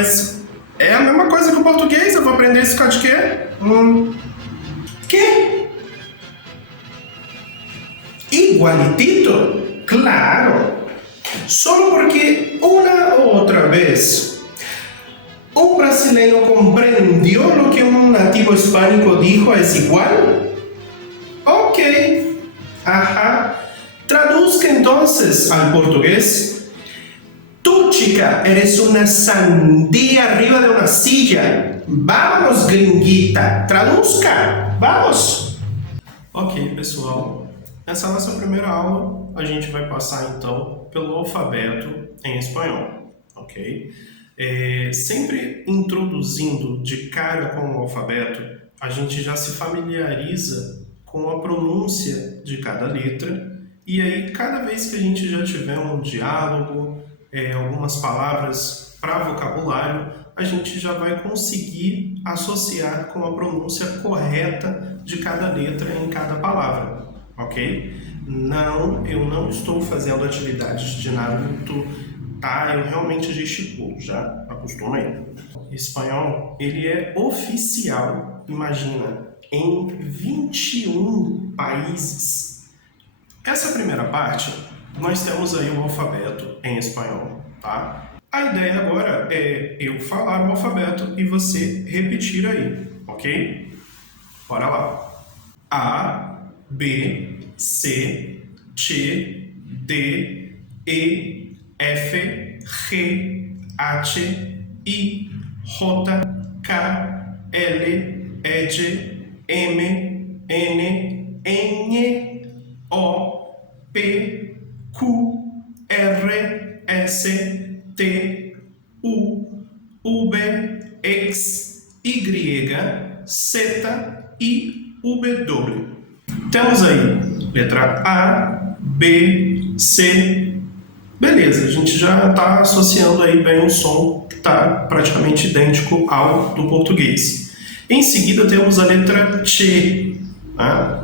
Mas é a mesma coisa que o português, eu vou aprender esse de quê? ¿Qué? Igualitito? Claro! Solo porque uma ou outra vez um brasileiro compreendeu o que um nativo hispânico dijo é igual? Ok. Ajá. Traduzca entonces al portugués. Tú, chica, eres una sandía arriba de una silla. Vamos, gringuita. Traduzca. Vamos. Ok, pessoal. Essa é a nossa primeira aula. A gente vai passar, então, pelo alfabeto em espanhol. Ok? Sempre introduzindo de cara com o alfabeto, a gente já se familiariza com a pronúncia de cada letra. E aí, cada vez que a gente já tiver um diálogo, algumas palavras para vocabulário, a gente já vai conseguir associar com a pronúncia correta de cada letra em cada palavra, ok? Não, eu não estou fazendo atividades de Naruto, tá? Eu realmente gesticulo, já acostuma aí. Espanhol, ele é oficial, imagina, em 21 países. Essa primeira parte, nós temos aí o alfabeto em espanhol, tá? A ideia agora é eu falar o alfabeto e você repetir aí, ok? Bora lá. A, B, C, D, E, F, G, H, I, J, K, L, E, M, N, N, O, P, Q, R, S, T, U, V, X, Y, Z e W. Temos aí letra A, B, C. Beleza, a gente já está associando aí bem o som que está praticamente idêntico ao do português. Em seguida temos a letra T.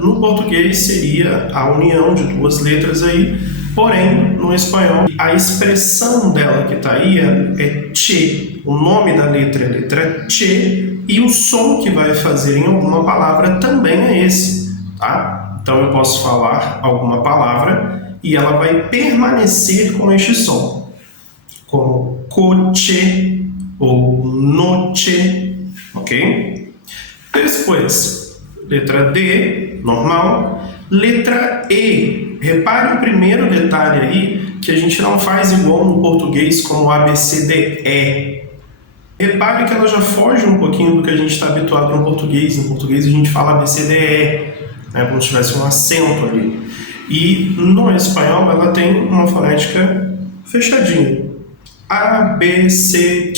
No português seria a união de duas letras aí, porém no espanhol a expressão dela que está aí é che. O nome da letra é letra che e o som que vai fazer em alguma palavra também é esse, tá? Então eu posso falar alguma palavra e ela vai permanecer com este som, como coche ou noche, ok? Depois, letra D, normal. Letra E. Repare o primeiro detalhe aí, que a gente não faz igual no português como A, B, C, D, E. Repare que ela já foge um pouquinho do que a gente está habituado no português. No português a gente fala A, B, C, D, E, né, como se tivesse um acento ali. E no espanhol ela tem uma fonética fechadinha. A, B, C,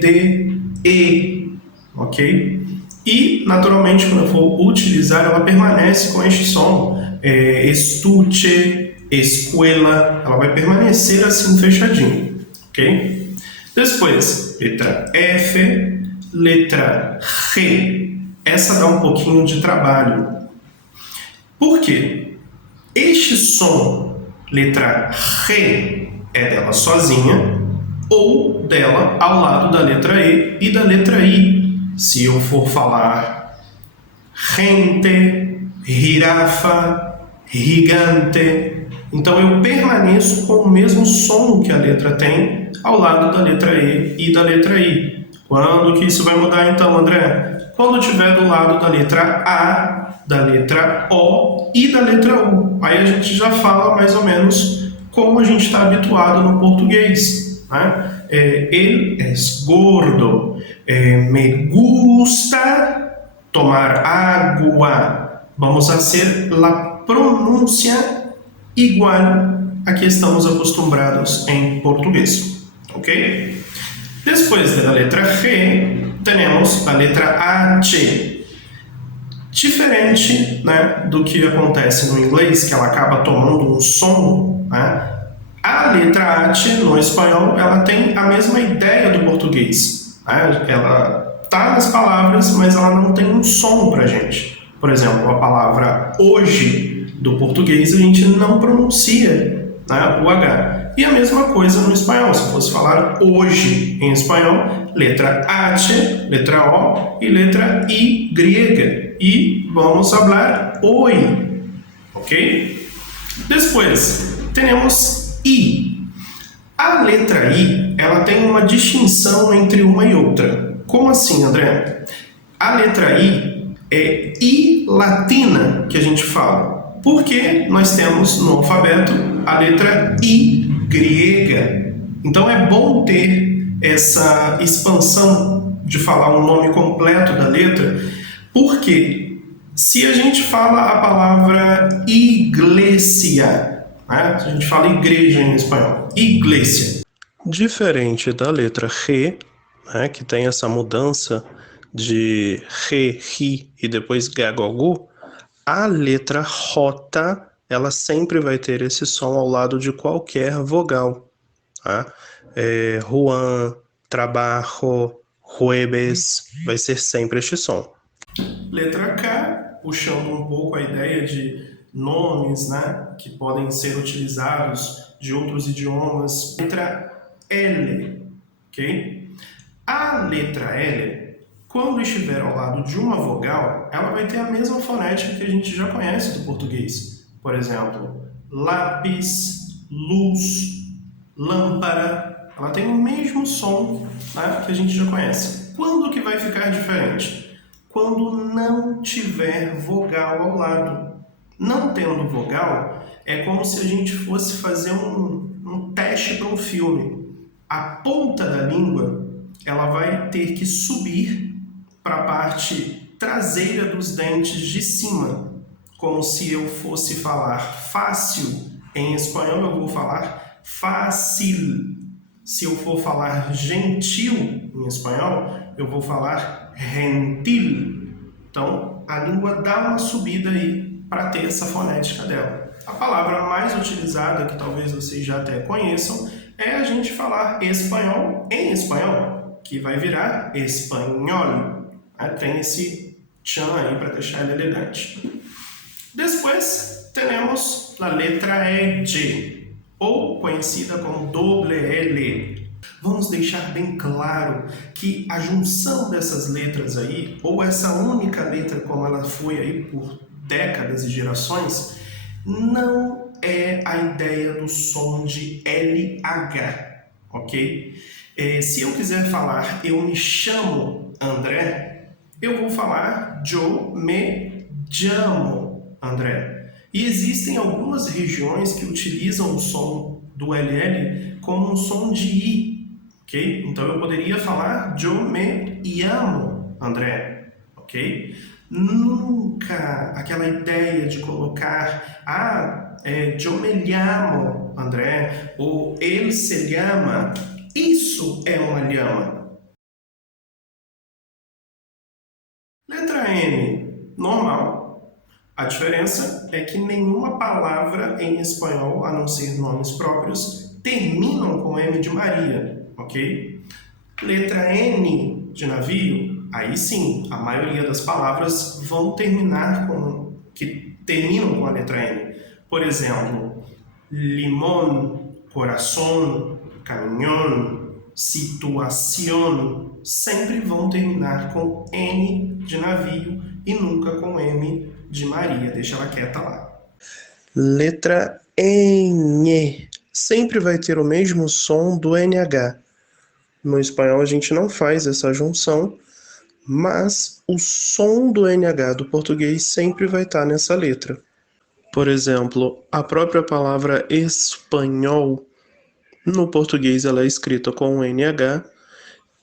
D, E. Ok? E, naturalmente, quando eu for utilizar, ela permanece com este som. Estuche, escuela, ela vai permanecer assim fechadinho. Ok? Depois, letra F, letra G. Essa dá um pouquinho de trabalho. Por quê? Este som, letra G, é dela sozinha ou dela ao lado da letra E e da letra I. Se eu for falar gente, girafa, gigante, então eu permaneço com o mesmo som que a letra tem ao lado da letra E e da letra I. Quando que isso vai mudar então, André? Quando estiver do lado da letra A, da letra O e da letra U. Aí a gente já fala mais ou menos como a gente está habituado no português, né? Él es gordo. Me gusta tomar agua. Vamos a hacer la pronuncia igual a que estamos acostumbrados em português, ok? Depois da letra G, temos a letra H. Diferente, né, do que acontece no inglês, que ela acaba tomando um som, né? A letra H no espanhol, ela tem a mesma ideia do português, né? Ela está nas palavras, mas ela não tem um som para a gente. Por exemplo, a palavra hoje do português a gente não pronuncia, né, o H. E a mesma coisa no espanhol. Se eu fosse falar hoje em espanhol, letra H, letra O e letra Y. E vamos falar hoy, ok? Depois, temos I. A letra I, ela tem uma distinção entre uma e outra. Como assim, André? A letra I é I latina que a gente fala, porque nós temos no alfabeto a letra I grega. Então é bom ter essa expansão de falar o nome completo da letra, porque se a gente fala a palavra iglesia, né? A gente fala igreja em espanhol, iglesia. Diferente da letra G, né, que tem essa mudança de Re, Ri e depois Gagogu, a letra J, ela sempre vai ter esse som ao lado de qualquer vogal. Tá? Juan, trabajo, jueves, vai ser sempre este som. Letra K, puxando um pouco a ideia de nomes, né, que podem ser utilizados de outros idiomas. Letra L, ok? A letra L, quando estiver ao lado de uma vogal, ela vai ter a mesma fonética que a gente já conhece do português. Por exemplo, lápis, luz, lâmpada. Ela tem o mesmo som, né, que a gente já conhece. Quando que vai ficar diferente? Quando não tiver vogal ao lado. Não tendo vogal, é como se a gente fosse fazer um teste para um filme. A ponta da língua, ela vai ter que subir para a parte traseira dos dentes de cima, como se eu fosse falar fácil em espanhol, eu vou falar fácil. Se eu for falar gentil em espanhol, eu vou falar gentil. Então, a língua dá uma subida aí para ter essa fonética dela. A palavra mais utilizada, que talvez vocês já até conheçam, é a gente falar espanhol em espanhol, que vai virar espanhol. Tem esse tchan aí para deixar ele elegante. Depois, temos a letra E, ou conhecida como doble L. Vamos deixar bem claro que a junção dessas letras aí, ou essa única letra como ela foi aí por décadas e gerações, não é a ideia do som de LH, ok? Se eu quiser falar eu me chamo André, eu vou falar yo me llamo André. E existem algumas regiões que utilizam o som do LL como um som de I, ok? Então eu poderia falar yo me llamo André, ok? Nunca aquela ideia de colocar yo me llamo André ou ele se llama, isso é uma llama. Letra N, normal. A diferença é que nenhuma palavra em espanhol, a não ser nomes próprios, terminam com M de Maria, ok? Letra N de navio, aí sim, a maioria das palavras vão terminar que terminam com a letra N. Por exemplo, limón, corazón, caminhón, situación, sempre vão terminar com N de navio e nunca com M de Maria. Deixa ela quieta lá. Letra N. Sempre vai ter o mesmo som do NH. No espanhol a gente não faz essa junção, mas o som do NH do português sempre vai estar nessa letra. Por exemplo, a própria palavra espanhol, no português ela é escrita com o NH,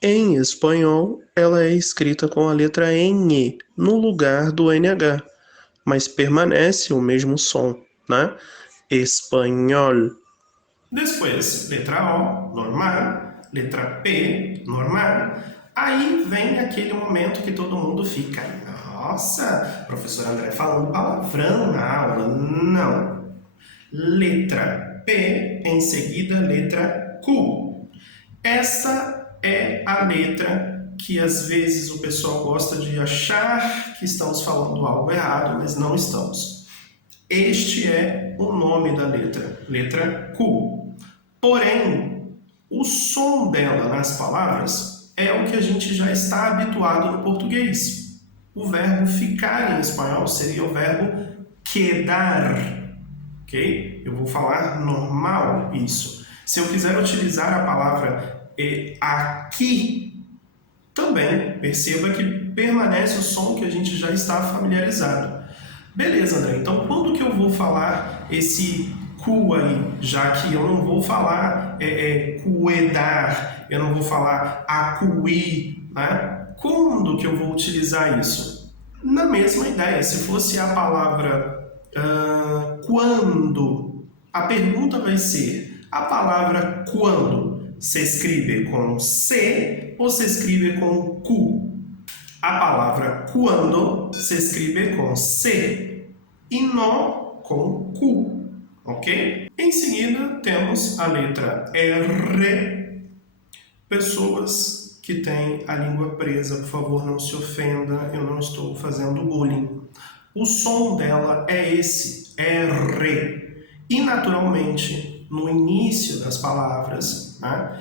em espanhol ela é escrita com a letra N no lugar do NH, mas permanece o mesmo som, né? Espanhol. Depois, letra O, normal, letra P, normal. Aí vem aquele momento que todo mundo fica, nossa, professor André falando palavrão na aula. Não. Letra P, em seguida letra Q. Essa é a letra que às vezes o pessoal gosta de achar que estamos falando algo errado, mas não estamos. Este é o nome da letra, letra Q. Porém, o som dela nas palavras é o que a gente já está habituado no português. O verbo ficar em espanhol seria o verbo quedar, ok? Eu vou falar normal isso. Se eu quiser utilizar a palavra aqui, também perceba que permanece o som que a gente já está familiarizado. Beleza, André, então quando que eu vou falar esse cu aí, já que eu não vou falar cuedar, eu não vou falar acuir, né? Quando que eu vou utilizar isso? Na mesma ideia, se fosse a palavra quando, a pergunta vai ser, a palavra quando se escreve com C ou se escreve com Q? A palavra quando se escreve com C e não com Q, ok? Em seguida, temos a letra R. Pessoas que têm a língua presa, por favor, não se ofenda, eu não estou fazendo bullying. O som dela é esse, R. E, naturalmente, no início das palavras, né,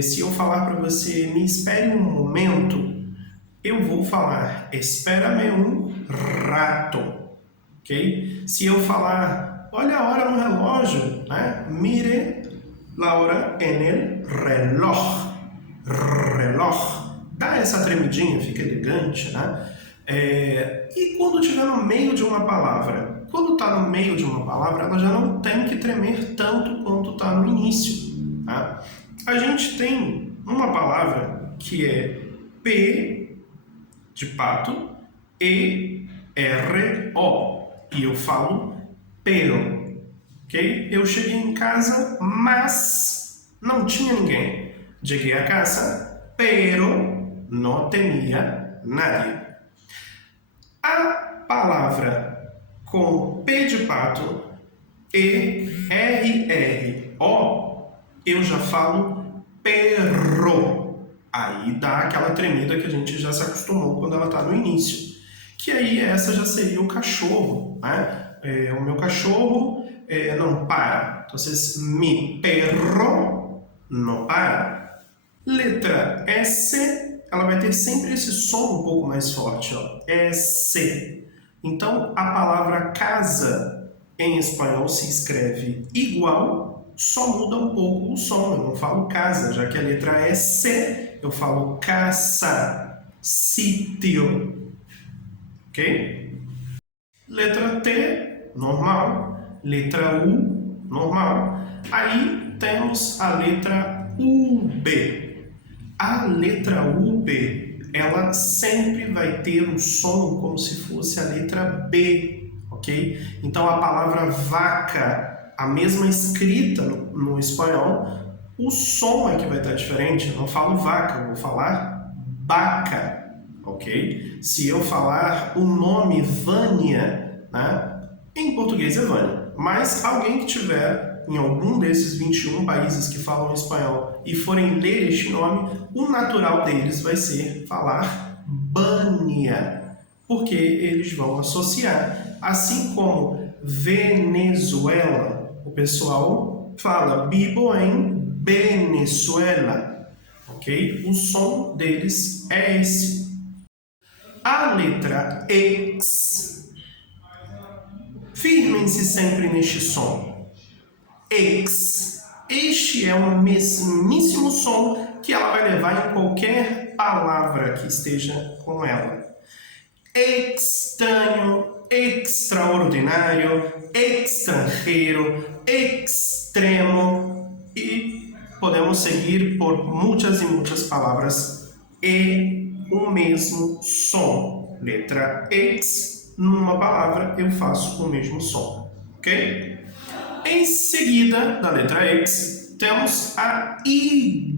se eu falar para você, me espere um momento, eu vou falar, espera-me um rato, ok? Se eu falar, olha a hora no relógio, né? Mire la hora en el reloj, reloj. Dá essa tremidinha, fica elegante, né? E quando estiver no meio de uma palavra? Quando está no meio de uma palavra, ela já não tem que tremer tanto quanto está no início, tá? A gente tem uma palavra que é P de pato, E-R-O. E eu falo pero, ok? Eu cheguei em casa, mas não tinha ninguém. Cheguei a casa, pero não tinha nadie. A palavra com P de pato, E-R-R-O, eu já falo perro. Aí dá aquela tremida que a gente já se acostumou quando ela está no início. Que aí essa já seria o cachorro, né? O meu cachorro não para. Então, mi perro não para. Letra S, ela vai ter sempre esse som um pouco mais forte, ó. S. Então, a palavra casa em espanhol se escreve igual, só muda um pouco o som. Eu não falo casa, já que a letra é C. Eu falo casa, sítio, ok? Letra T, normal. Letra U, normal. Aí temos a letra UB. A letra UB, ela sempre vai ter um som como se fosse a letra B, ok? Então a palavra vaca, a mesma escrita no espanhol, o som é que vai estar diferente. Eu não falo vaca, eu vou falar baca, ok? Se eu falar o nome Vânia, né? Em português é Vânia, mas alguém que tiver em algum desses 21 países que falam espanhol e forem ler este nome, o natural deles vai ser falar Bânia, porque eles vão associar. Assim como Venezuela, o pessoal fala vivo em Venezuela, ok? O som deles é esse. A letra X, firmem-se sempre neste som. X. Este é o mesmíssimo som que ela vai levar em qualquer palavra que esteja com ela. Estranho, extraordinário, estrangeiro, extremo e podemos seguir por muitas e muitas palavras e o mesmo som. Letra X, numa palavra eu faço o mesmo som, ok? Em seguida da letra X, temos a Y.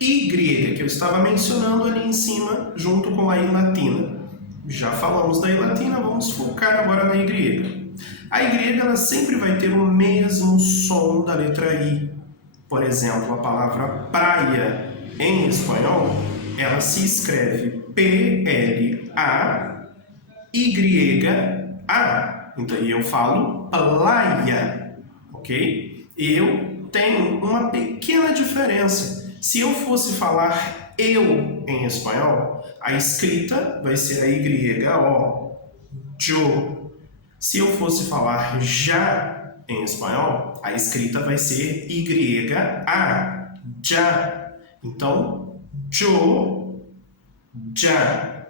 Y, que eu estava mencionando ali em cima, junto com a I latina. Já falamos da I latina, vamos focar agora na Y. A Y ela sempre vai ter o mesmo som da letra I. Por exemplo, a palavra praia em espanhol, ela se escreve P-L-A-Y-A. Então eu falo playa, ok? Eu tenho uma pequena diferença. Se eu fosse falar eu em espanhol, a escrita vai ser a Y-O, yo. Se eu fosse falar já em espanhol, a escrita vai ser Y-A, já. Então, yo, já.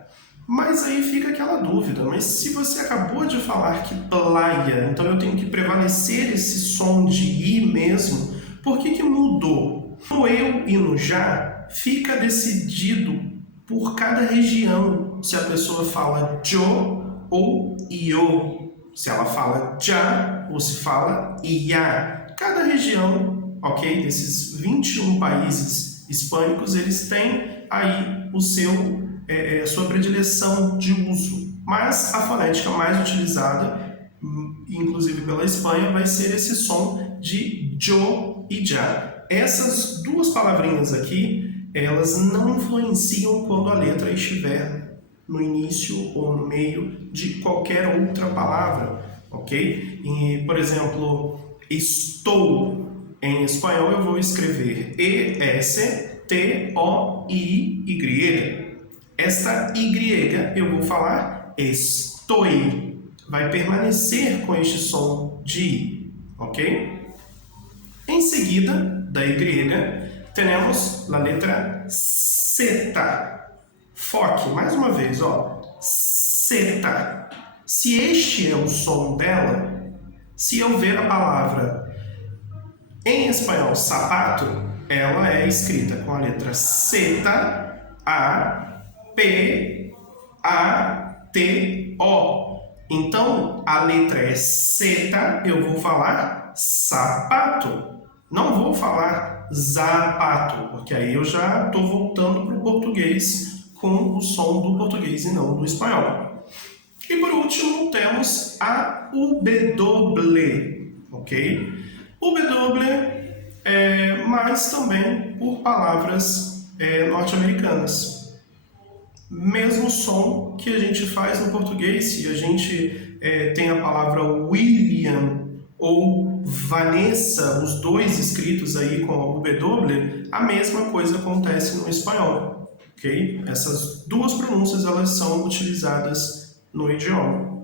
Mas aí fica aquela dúvida, mas se você acabou de falar que playa, então eu tenho que prevalecer esse som de I mesmo, por que mudou? No eu e no já, fica decidido por cada região, se a pessoa fala yo ou io, se ela fala já ou se fala ia. Cada região, ok, desses 21 países hispânicos, eles têm aí o seu sua predileção de uso. Mas a fonética mais utilizada, inclusive pela Espanha, vai ser esse som de jo e ja. Essas duas palavrinhas aqui, elas não influenciam quando a letra estiver no início ou no meio de qualquer outra palavra, ok? E, por exemplo, estou em espanhol eu vou escrever E-S-T-O-I-Y. Esta Y eu vou falar estou. Vai permanecer com este som de I, ok? Em seguida da Y, temos a letra Z. Foque, mais uma vez, ó. Z. Se este é o som dela, se eu ver a palavra em espanhol sapato, ela é escrita com a letra Z, A, P-A-T-O. Então, a letra é Z, eu vou falar sapato. Não vou falar zapato, porque aí eu já estou voltando para o português com o som do português e não do espanhol. E por último, temos a W, ok? W mas também por palavras norte-americanas. Mesmo som que a gente faz no português, se a gente tem a palavra William ou Vanessa, os dois escritos aí com a W, a mesma coisa acontece no espanhol, ok? Essas duas pronúncias, elas são utilizadas no idioma.